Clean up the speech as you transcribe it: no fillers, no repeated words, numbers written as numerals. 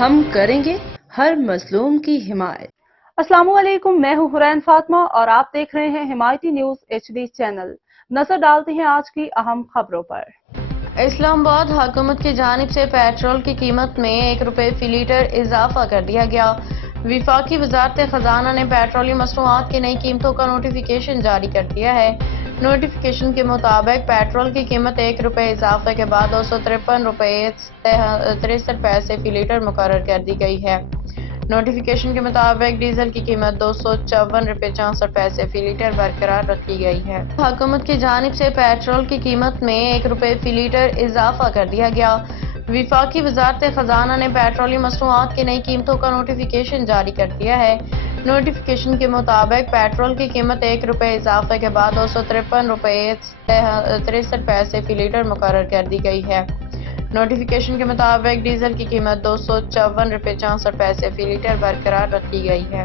ہم کریں گے ہر مظلوم کی حمایت۔ السلام علیکم، میں ہوں حرین فاطمہ اور آپ دیکھ رہے ہیں حمایتی نیوز HD چینل۔ نظر ڈالتے ہیں آج کی اہم خبروں پر۔ اسلام آباد حکومت کی جانب سے پیٹرول کی قیمت میں 1 روپے فی لیٹر اضافہ کر دیا گیا۔ وفاقی وزارت خزانہ نے پیٹرولیم مصنوعات کی نئی قیمتوں کا نوٹیفیکیشن جاری کر دیا ہے۔ نوٹیفیکیشن کے مطابق پیٹرول کی قیمت 1 روپے اضافے کے بعد 253 روپے 63 پیسے فی لیٹر مقرر کر دی گئی ہے۔ نوٹیفیکیشن کے مطابق ڈیزل کی قیمت 254 روپے 64 پیسے فی لیٹر برقرار رکھی گئی ہے۔ حکومت کی جانب سے پیٹرول کی قیمت میں 1 روپے فی لیٹر اضافہ کر دیا گیا۔ وفاقی وزارت خزانہ نے پیٹرولیم مصنوعات کی نئی قیمتوں کا نوٹیفیکیشن جاری کر دیا ہے۔ نوٹیفیکیشن کے مطابق پیٹرول کی قیمت 1 روپے اضافے کے بعد 253 روپے 63 پیسے فی لیٹر مقرر کر دی گئی ہے۔ نوٹیفیکیشن کے مطابق ڈیزل کی قیمت 254 روپے 64 پیسے فی لیٹر برقرار رکھی گئی ہے۔